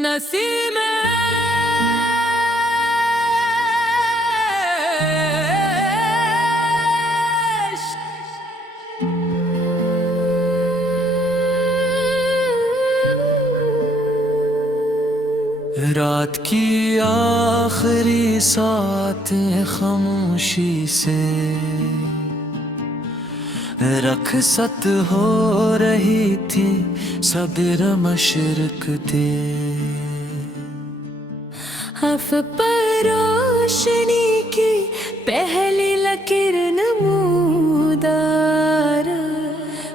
नसीब में रात की आखिरी सातें खामोशी से रखसत हो रही थी सबेर मशरक दे। अफ पर रोशनी की पहली लकीर नमूदार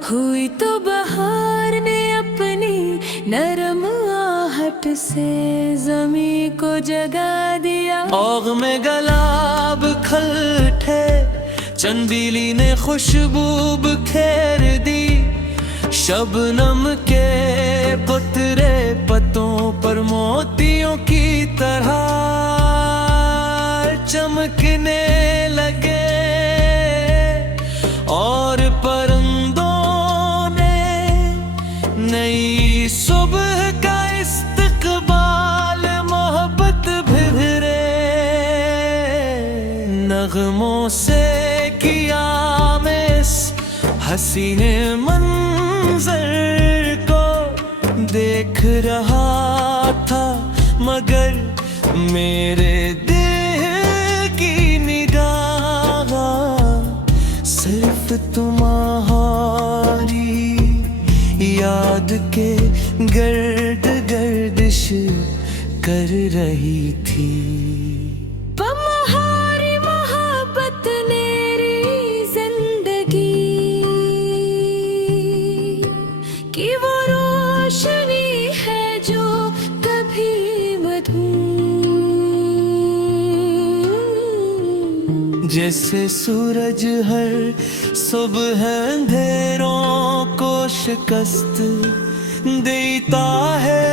हुई तो बहार ने अपनी नरम आहट से ज़मीं को जगा दिया। आग में गलाब खल उठे चंदीली ने खुशबू बिखेर दी। शबनम के पुतरे पत्तों पर मोतियों की तरह चमकने लगे और परिंदों ने नई सुबह का इस्तकबाल मोहब्बत भिभरे नगमों से किया मैं इस हसीने मंजर को देख रहा था मगर मेरे दिल की निगाह सिर्फ तुम्हारी याद के गर्द गर्दिश कर रही थी। जैसे सूरज हर सुबह अंधेरों को शिकस्त देता है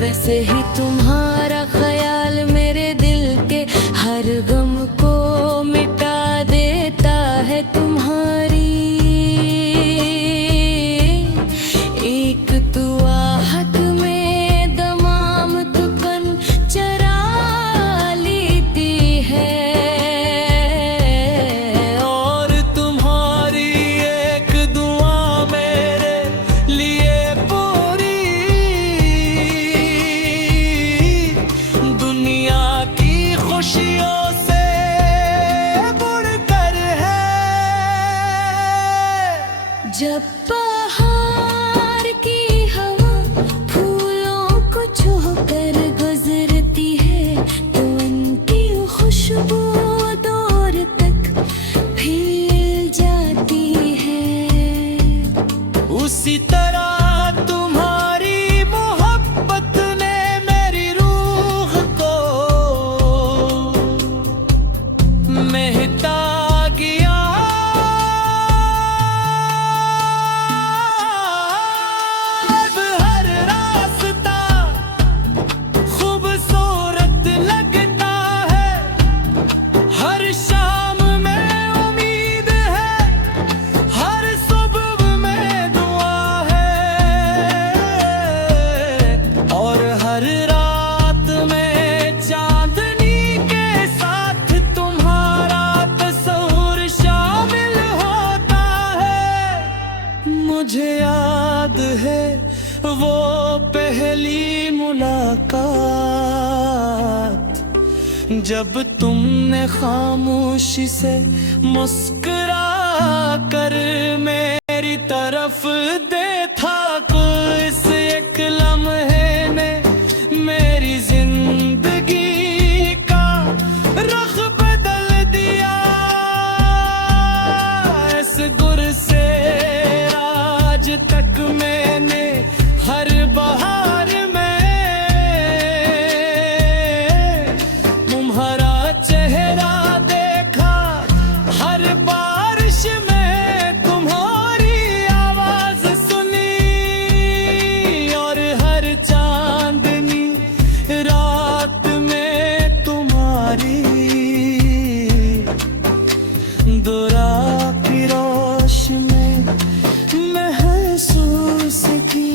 वैसे ही तुम्हारा ख्याल मेरे दिल के हर गम को मिटा देता है। तुम्हारी एक दुआहट में दमाम तुपन चरा लेती है और तुम्हारी एक दुआ मेरे लिए पूरी दुनिया की खुशियों से बढ़कर है। जब बाहर की हवा फूलों को छूकर गुजरती है तो उनकी खुशबू दूर तक फैल जाती है। उसी तरह तुम्हारी मोहब्बत ने मेरी रूह को महता गया। अब हर रास्ता खूबसूरत लगता है हर शाम में उम्मीद है हर सुबह में दुआ है और हर रात में चांदनी के साथ तुम्हारा तस्वीर शामिल होता है। मुझे याद है वो पहली मुलाकात जब तुमने खामोशी से मुस्कुरा कर मेरी तरफ देखा। इस एक लम्हे ने मेरी जिंदगी का रुख बदल दिया। इस गुर से आज तक मैंने हर बहार में तुम्हारा चेहरा देखा हर बारिश में तुम्हारी आवाज सुनी और हर चांदनी रात में तुम्हारी दुरा की रोशनी महसूस की।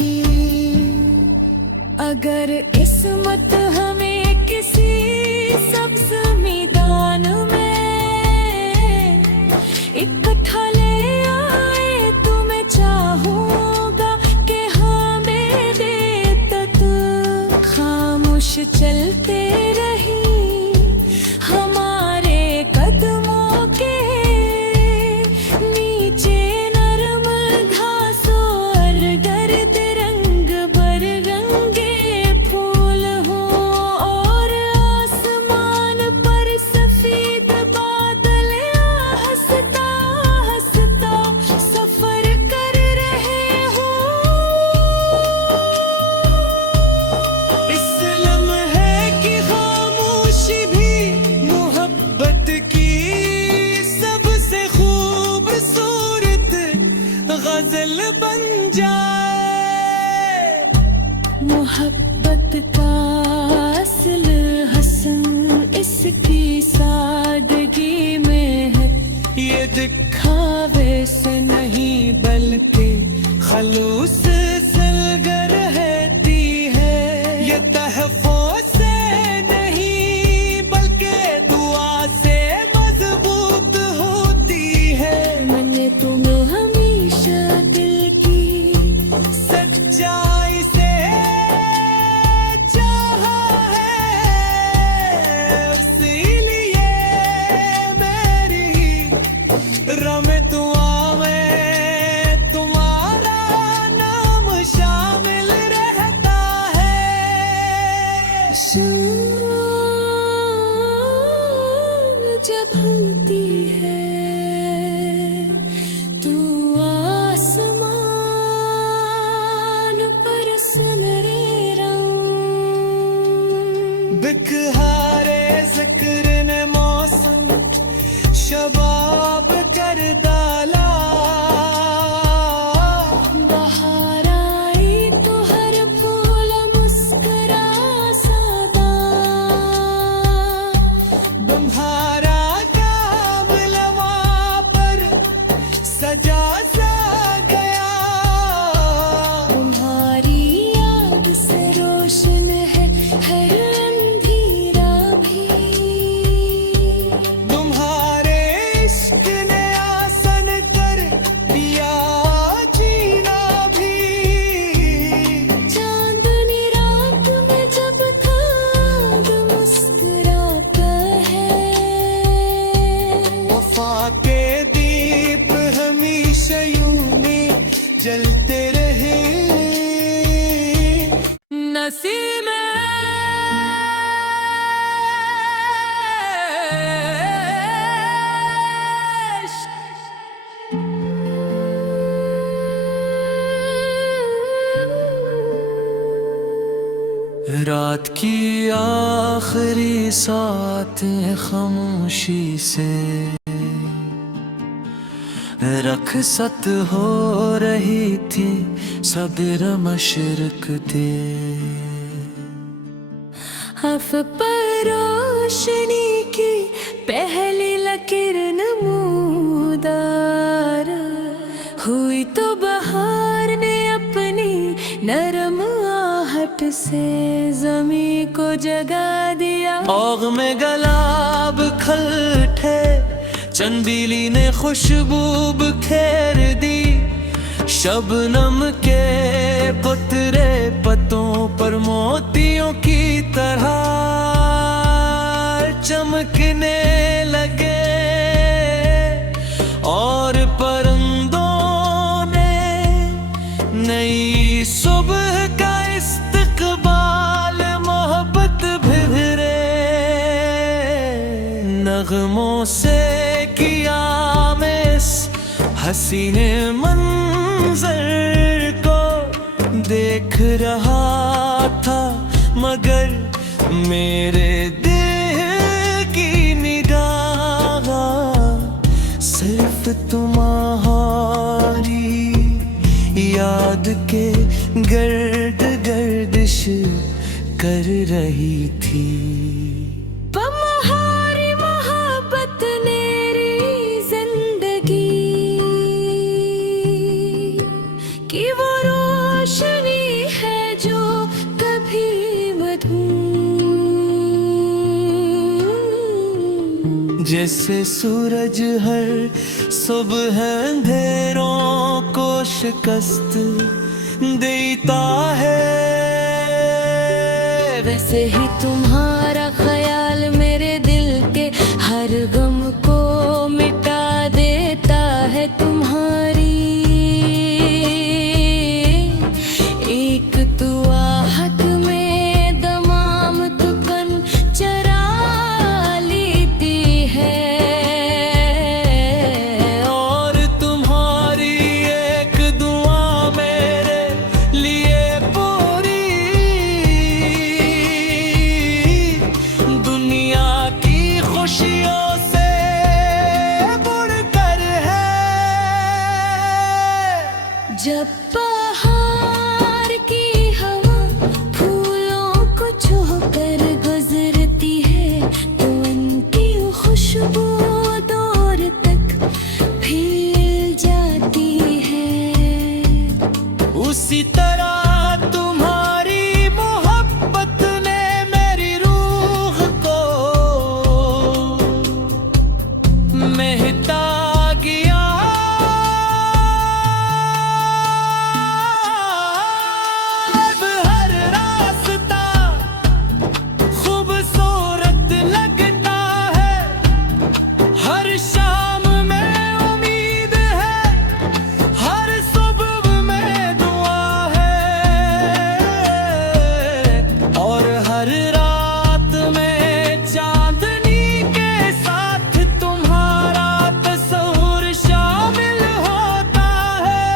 अगर किस्मत हमें किसी सब्ज मैदान में इकट्ठा ले आए तो मैं चाहूँगा कि हमें दे तक खामोश चलते रही हमारे कदमों के नीचे नरम घासों और गर्द रंग बरंगे फूल हो और आसमान पर सफेद बादल हंसता हंसता सफर कर रहे हो। इस लम्हे की खामोशी भी मोहब्बत की सबसे खूबसूरत गजल बन जाए। मोहब्बत का असल हसन इसकी सादगी में है, ये दिखावे से नहीं बल्कि खलूस सलगर रहती है। ये तहफ़्फ़ुज़ से नहीं बल्कि दुआ से मजबूत होती है। मैंने तुम्हें हमेशा दिल की सच्चाई से चाहा है, इसीलिए मेरी रमे दुआ में तुम्हारा नाम शामिल रहता है। शाम जब ढलती है तू आसमान पर सुनहरे रंग बिखहारे ज़िक्र ने मौसम शबाब कर डाला। बाहर आई तो हर फूल मुस्कुरा सदा तुम्हारा काम लवा पर सजा सा गया। तुम्हारी याद से रोशन है हर अंधेरा भी। तुम्हारे इश्क ने आसान कर दिया जीना भी। चांदनी रात में जब खाब मुस्कुराता है वफा के दीप हमेशा यूं ही जलते रहे। नसीब में रात की आखिरी सातें खामोशी से रखसत हो रही थी सबेर मशरक दे। हफ पर रोशनी की पहली लकीर नमूदार हुई तो बहार ने अपनी नरम आहट से जमी को जगा दिया। आग में गलाब खल उठे चंदीली ने खुशबू बिखेर दी। शबनम के पुतरे पत्तों पर मोतियों की तरह चमकने लगे और परिंदों ने नई सुबह का इस्तकबाल मोहब्बत भिभरे नगमों से किया मैं इस हसीने मंजर को देख रहा था मगर मेरे दिल की निगाह सिर्फ तुम्हारी याद के गर्द गर्दिश कर रही थी। तुम्हारी मोहब्बत मेरी जिंदगी की वो रोशनी है जो कभी जैसे सूरज हर सुबह अंधेरों को शिकस्त देता है, वैसे ही तुम्हारा ख्याल मेरे दिल के हर गम को मिटा देता है। तुम्हारी एक दुआहट में दमाम तुकन चरा लेती है, और तुम्हारी एक दुआ मेरे लिए पूरी दुनिया की खुशियों से बढ़कर है। जब बाहर की हवा फूलों को छूकर गुजरती है तो उनकी खुशबू दूर तक फैल जाती है। उसी तरह तुम्हारी मोहब्बत ने मेरी रूह को महता गया। अब हर रास्ता खूबसूरत लगता है, हर शाम में उम्मीद है, हर सुबह में दुआ है, और हर रात में चांदनी के साथ तुम्हारा तस्वीर शामिल होता है।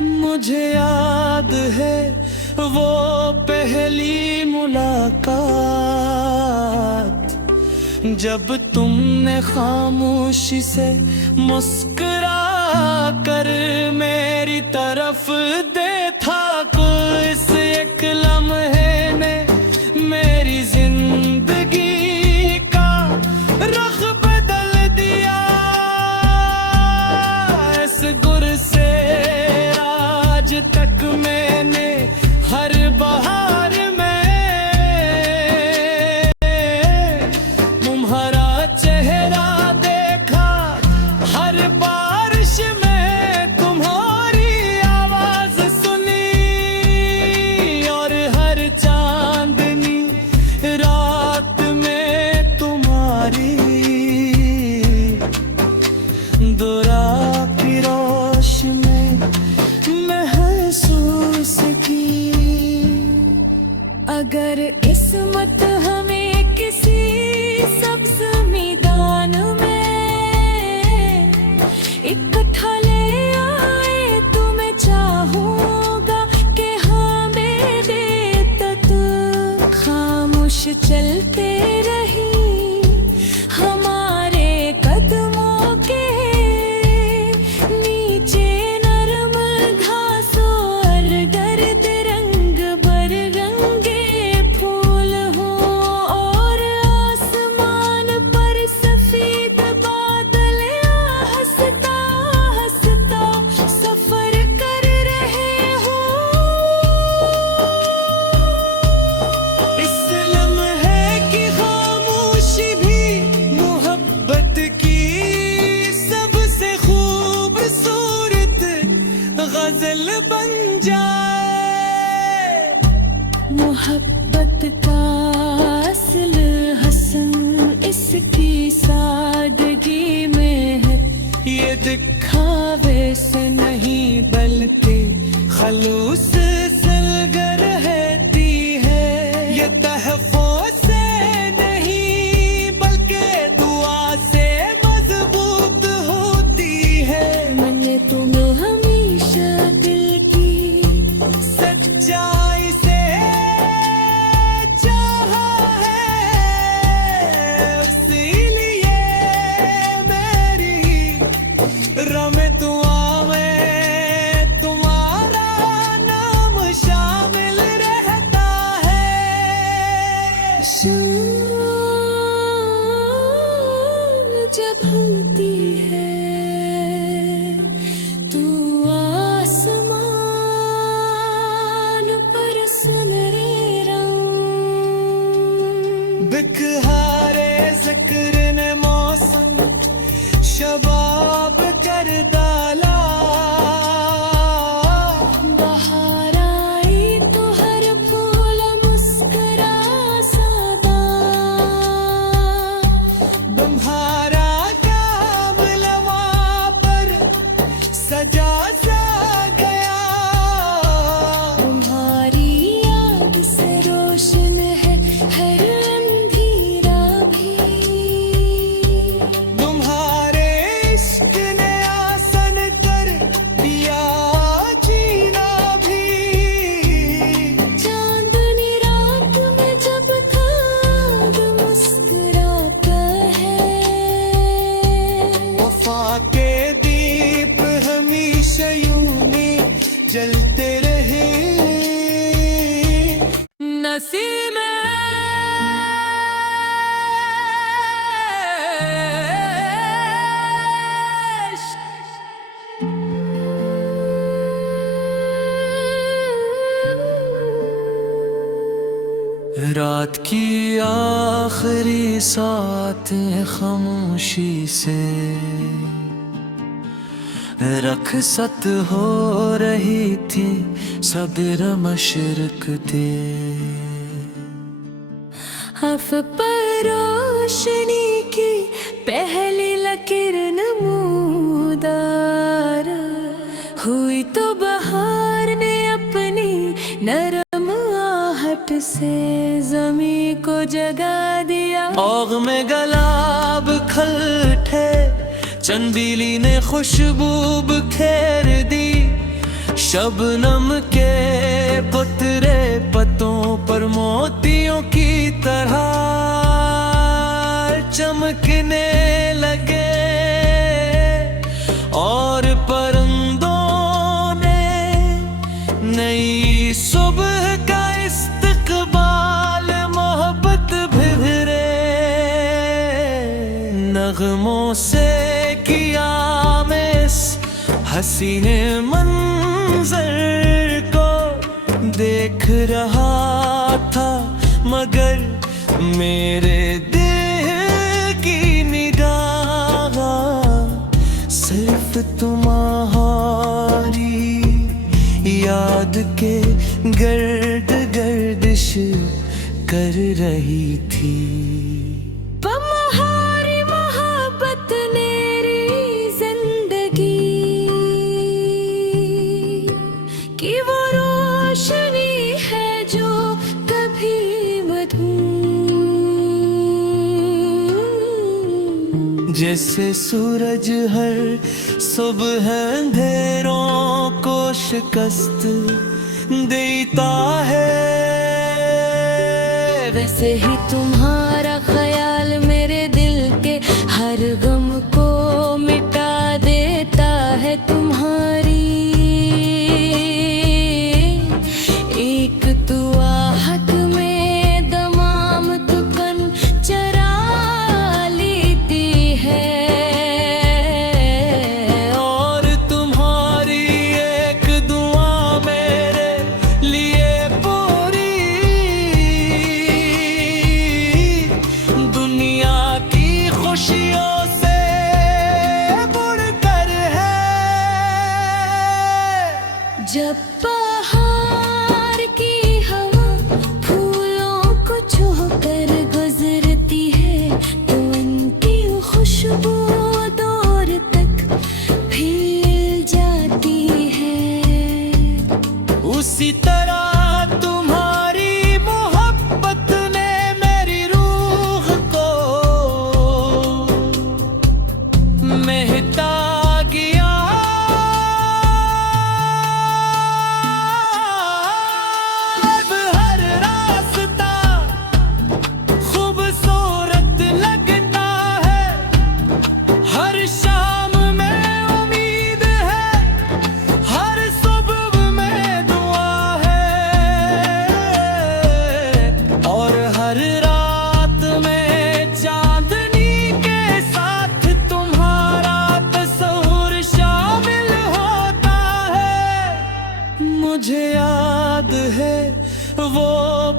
मुझे याद है वो पहली मुलाकात, जब तुमने खामोशी से मुस्कुरा कर मेरी तरफ देखा। इस एक लम्हे ने मेरी जिंदगी का रुख बदल दिया। इस गुर से आज तक मैंने हर बहार में तुम्हारा चेहरा देखा, हर बारिश में तुम्हारी आवाज सुनी, और हर चांदनी रात में तुम्हारी दुरा की रोशनी महसूस की। अगर किस्मत हमें किसी सब्ज मैदान में इकट्ठा ले आए तो मैं चाहूंगा कि हमें दे तक खामोश चलते रही हमारे कदमों के नीचे नरम घासों और गर्द रंग बरंगे फूल हो, और आसमान पर सफेद बादल हंसता हंसता सफर कर रहे हो। इस लम्हे की खामोशी भी मोहब्बत की सबसे खूबसूरत गजल बन जाए। मोहब्बत का असल हसन इसकी सादगी में है, ये दिखावे से नहीं बल्कि खलूस सलगर रहती है। ये तहफ़्फ़ुज़ से नहीं बल्कि दुआ से मजबूत होती है। मैंने तुम्हें हमेशा दिल की सच्चाई से चाहा है, इसीलिए मेरी रमे दुआ में तुम्हारा नाम शामिल रहता है। शाम जब ढलती है तू आसमान पर सुनहरे रंग बिखहारे ज़िक्र ने मौसम नसीब रात की आखिरी सातें खामोशी से रखसत हो रही थी सबेर मशरक दे। अफ पर रोशनी की पहली लकीर नमूदार हुई तो बहार ने अपनी नरम आहट से जमी को जगा दिया। आग में गलाब खल उठे चंदीली ने खुशबू बिखेर दी। शबनम के पुतरे पत्तों पर मोतियों की तरह चमकने लगे और परिंदों ने नई सुबह का इस्तकबाल मोहब्बत भिभरे नगमों से किया मैं इस हसीने मंजर को देख रहा था मगर मेरे दिल की निगाह सिर्फ तुम्हारी याद के गर्द गर्दिश कर रही थी। तुम्हारी मोहब्बत मेरी जिंदगी की वो रोशनी है जो कभी जैसे सूरज हर सुबह अंधेरों को शिकस्त देता है वैसे ही तुम्हारा ख्याल मेरे दिल के हर गम को मिटा देता है। तुम्हारी एक दुआ हक में दमाम तुपन चरा लेती है और तुम्हारी एक दुआ मेरे लिए पूरी दुनिया की खुशियों से बढ़कर है। जब बाहर की हवा फूलों को छूकर गुजरती है तो उनकी खुशबू दूर तक फैल जाती है। उसी तरह तुम्हारी मोहब्बत ने मेरी रूह को महता गया। अब हर रास्ता खूबसूरत लगता है हर शाम में उम्मीद है हर सुबह में दुआ है और हर रात में चांदनी के साथ तुम्हारा तस्वीर शामिल होता है। मुझे याद है वो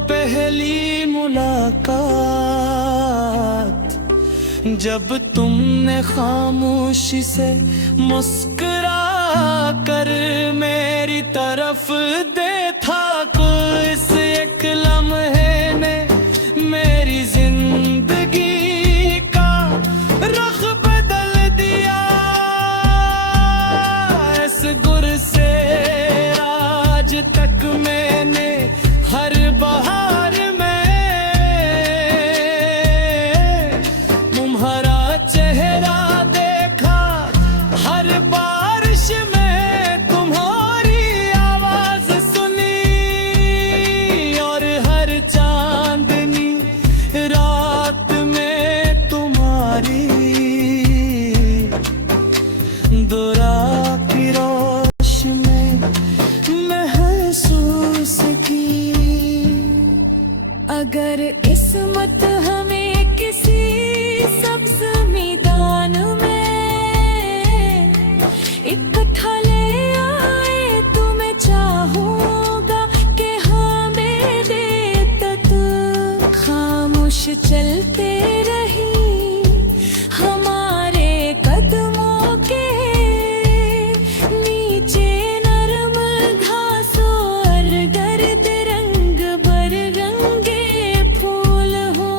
पहली मुलाकात जब तुमने खामोशी से मुस्कुरा कर मेरी तरफ देखा। इस एक लम्हे ने मेरी जिंदगी का रुख बदल दिया। इस गुर से आज तक मैंने हर बहार में तुम्हारा चेहरा देखा हर बारिश में तुम्हारी आवाज सुन अगर किस्मत हमें किसी सब्ज मैदान में इकट्ठा ले आए तो मैं चाहूँगा कि हमें दे तक खामोश चलते रही हमारे कदमों के नीचे नरम घासों और गर्द रंग बरंगे फूल हो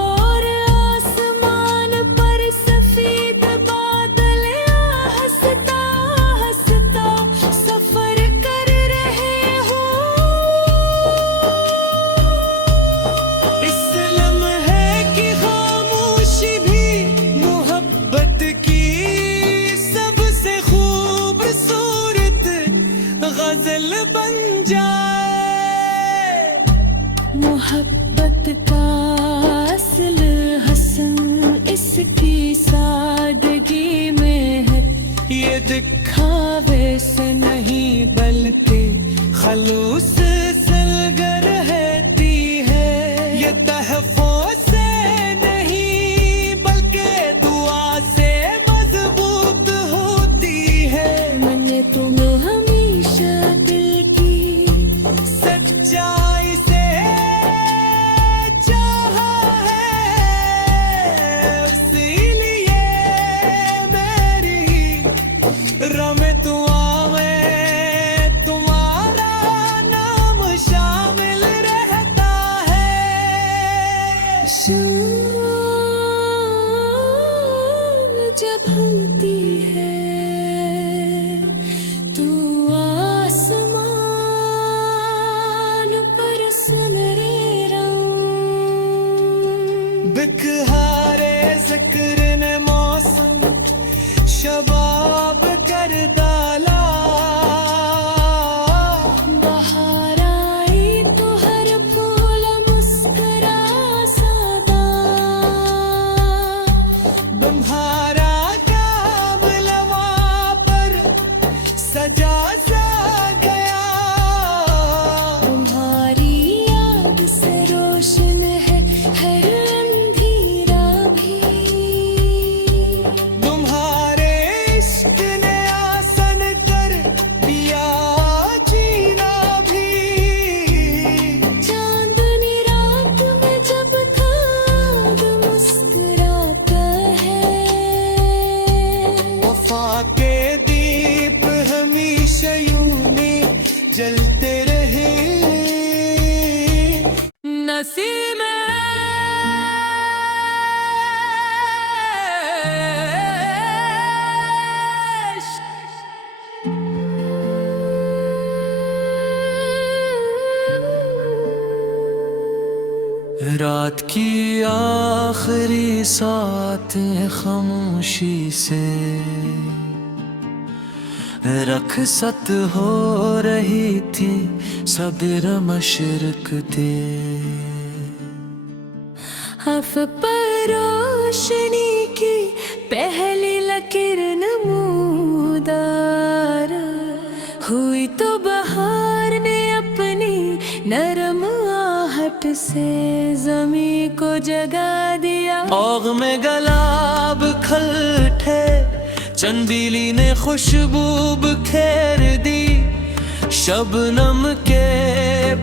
और आसमान पर सफेद बादल हंसता हंसता सफर कर रहे हो। इस लम्हे की खामोशी भी मोहब्बत की सबसे खूबसूरत गजल बन जाए। मोहब्बत का असल हसन इसकी सादगी में है, ये दिखावे से नहीं बल्कि खलूस सलगर रहती है। ये तहफ़्फ़ुज़ से नहीं बल्कि दुआ से मजबूत होती है। मैंने तुम्हें हमेशा दिल की सच्चाई से चाहा है, इसीलिए मेरी रमे दुआ में तुम्हारा नाम शामिल रहता है। शाम जब ढलती है तू आसमान पर सुनहरे रंग बिखहारे ज़िक्र ने मौसम शबाब कर डाला। बाहर आई तो हर फूल मुस्कुरा सदा तुम्हारा काम लवा पर सजा सा गया। तुम्हारी याद से रोशन है हर अंधेरा भी। तुम्हारे इश्क ने आसान कर दिया जीना भी। चांदनी रात में जब खाब मुस्कुराता है वफा के दीप हमेशा यूं ही जलते रहे। नसीब में रात की आखिरी सातें खामोशी से रखसत हो रही थी सबेर मशरक दे। हफ पर रोशनी की पहली लकीर नमूदार हुई तो बहार ने अपनी नरम आहट से जमी को जगा दिया। आग में गलाब खल उठे चंदीली ने खुशबू बिखेर दी। शबनम के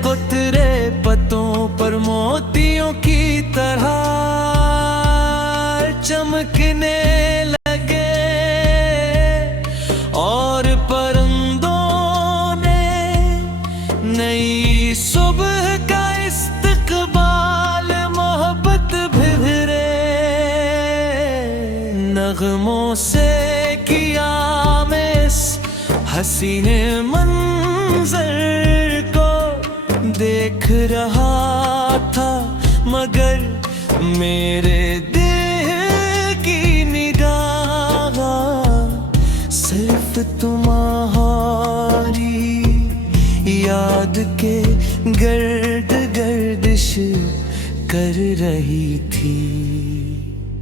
पुतरे पत्तों पर मोतियों की तरह चमकने लगे और परिंदों ने नई सुबह का इस्तकबाल मोहब्बत भिभरे नगमों से किया मैं इस हसीने मंजर को देख रहा था मगर मेरे दिल की निगाह सिर्फ तुम्हारी याद के गर्द गर्दिश कर रही थी।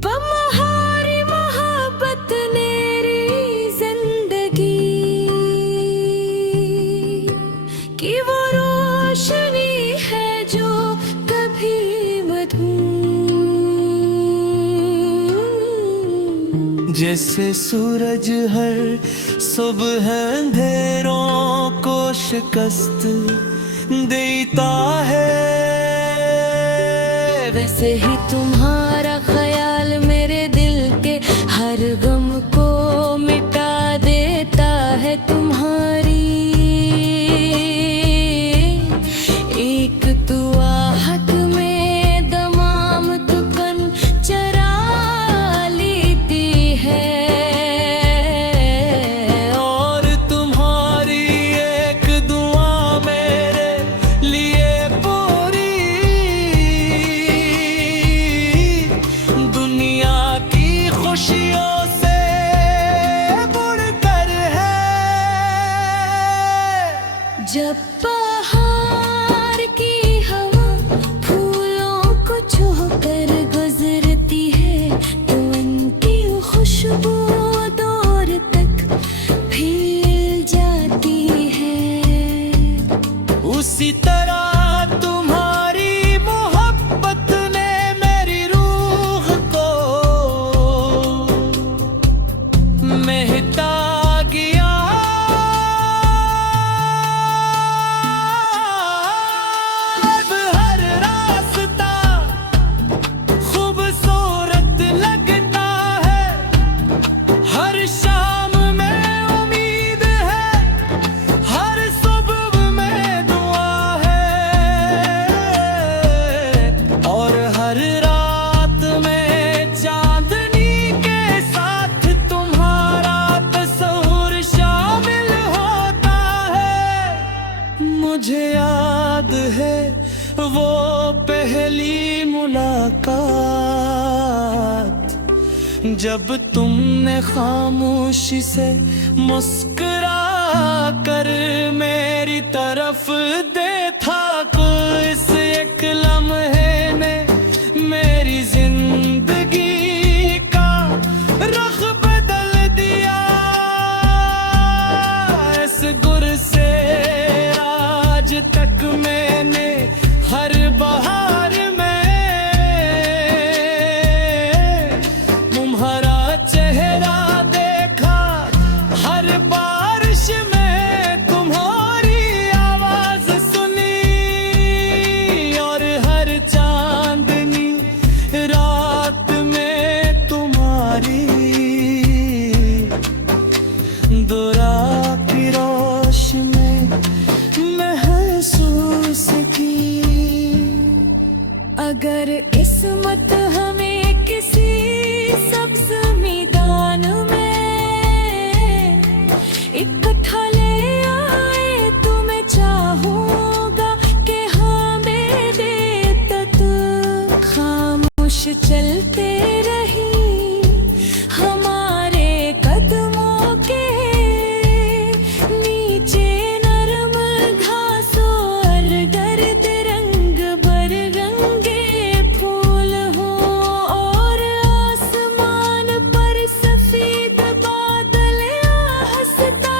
तुम्हारी मोहब्बत मेरी जिंदगी की वो रोशनी है जो कभी जैसे सूरज हर सुबह अंधेरों को शिकस्त देता है, वैसे ही तुम्हारा ख्याल मेरे दिल के हर गम को मिटा देता है। तुम्हारी एक दुआ हक में दमाम तुकन चरा लेती है, और तुम्हारी एक दुआ मेरे लिए पूरी दुनिया की खुशियों से बढ़कर है। जब बाहर की हवा फूलों को छूकर गुजरती है तो उनकी खुशबू दूर तक फैल जाती है। उसी तरह तुम्हारी मोहब्बत ने मेरी रूह को महता गया। अब हर रास्ता खूबसूरत लगता है, हर शाम में उम्मीद है, हर सुबह में दुआ है, और हर रात में चांदनी के साथ तुम्हारा तस्वीर शामिल होता है। मुझे याद है वो पहली मुलाकात, जब तुमने खामोशी से मुस्कुरा कर मेरी तरफ देखा। इस एक लम्हे ने मेरी जिंदगी का रुख बदल दिया। इस गुर से आज तक मैंने हर बहार में तुम्हारा चेहरा देखा, हर बारिश में तुम्हारी आवाज सुनी, और हर चांदनी रात में तुम्हारी दुरा की रोशनी महसूस की। अगर किस्मत हमें किसी सब्ज मैदान में इकट्ठा ले आए तो मैं चाहूंगा कि हमें देर तक खामोश चलते रही हमारे कदमों के नीचे नरम घासों और गर्द रंग बरंगे फूल हो, और आसमान पर सफेद बादल हंसता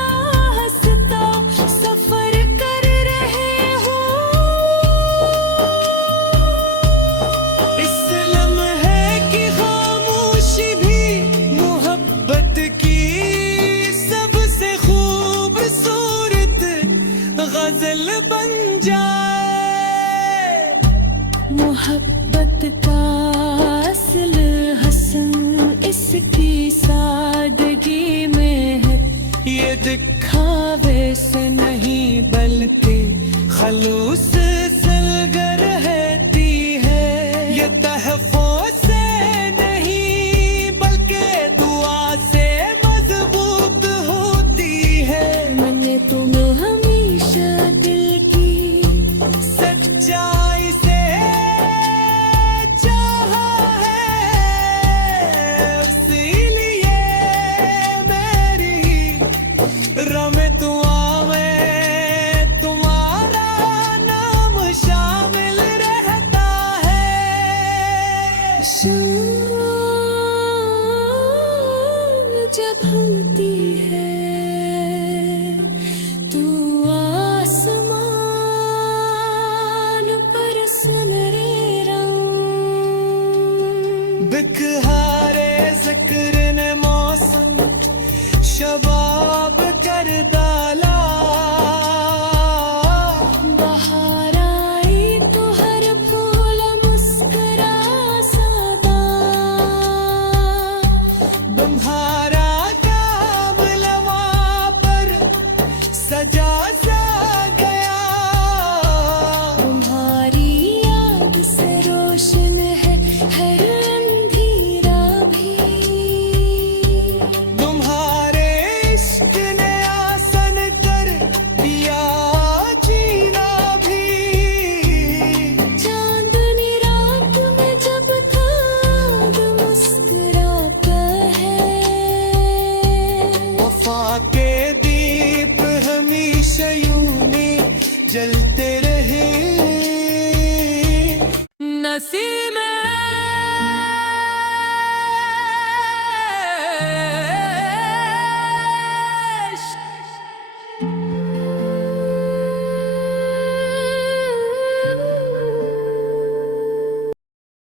हंसता सफर कर रहे हो। इस लम्हे की खामोशी भी मोहब्बत की सबसे खूबसूरत गजल बन जाए। मोहब्बत का असल हसन इसकी सादगी में है, ये दिखावे से नहीं बल्कि खलूस सलगर रहती है। ये तहफ़्फ़ुज़ से नहीं बल्कि दुआ से मजबूत होती है। मैंने तुम्हें हमेशा दिल की सच्चाई से चाहा है, इसीलिए मेरी रमे दुआ में तुम्हारा नाम एक हारे जिक्र ने मौसम शबाब कर डाला। बाहर आई तो हर फूल मुस्कुरा सदा। तुम्हारा काम लवा पर सजा सा गया। तुम्हारी याद से रोशन है हर अंधेरा भी। तुम्हारे इश्क ने आसन कर दिया जीना भी। चांदनी रात में जब खाब मुस्कुराता है। वफा के दीप हमेशा यूं ने जलते रहे। नसीब में